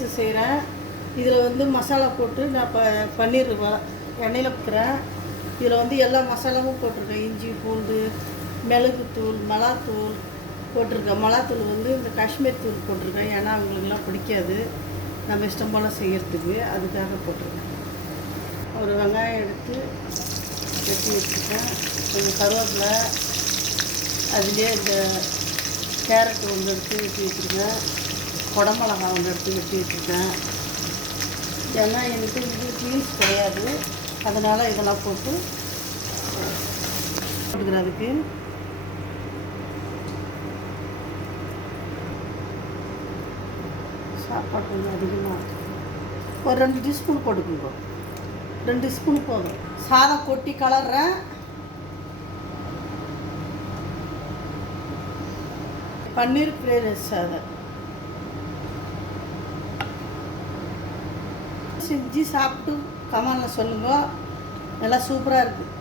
செய்கிறேன். இதில் வந்து மசாலா போட்டு நான் பன்னீர் எண்ணெயில் வைக்கிறேன். இதில் வந்து எல்லா மசாலாவும் போட்டிருக்கேன். இஞ்சி, பூண்டு, மிளகுத்தூள், மிளகாத்தூள் போட்டிருக்கேன். மிளகாத்தூள் வந்து இந்த காஷ்மீர் தூள் போட்டிருக்கேன். ஏன்னா அவங்களுக்குலாம் பிடிக்காது, நம்ம இஷ்டம் போல் செய்கிறதுக்கு, அதுக்காக போட்டிருக்கேன். ஒரு வெங்காயம் எடுத்து வெட்டி வச்சுருக்கேன். கொஞ்சம் கருவேப்பிலை, அதுலேயே இந்த கேரட் ஒன்று எடுத்து வெட்டி வச்சுருக்கேன். குடமிளகா ஒன்று எடுத்து வெட்டி வச்சுருக்கேன். ஏன்னா எனக்கு இது பீன்ஸ் கிடையாது, அதனால் இதெல்லாம் போட்டுக்கிறேன். அதுக்கு சாப்பாடு கொஞ்சம் அதிகமாக ஒரு 2 டீஸ்பூன் போட்டுக்கோங்க. 2 டீஸ்பூன் போதும். சாதம் கொட்டி கலர்றேன். பன்னீர் ஃப்ரைட் ரைஸ் சாதம் செஞ்சு சாப்பிட்டு கமெண்டில் சொல்லுங்கள். நல்லா சூப்பராக இருக்குது.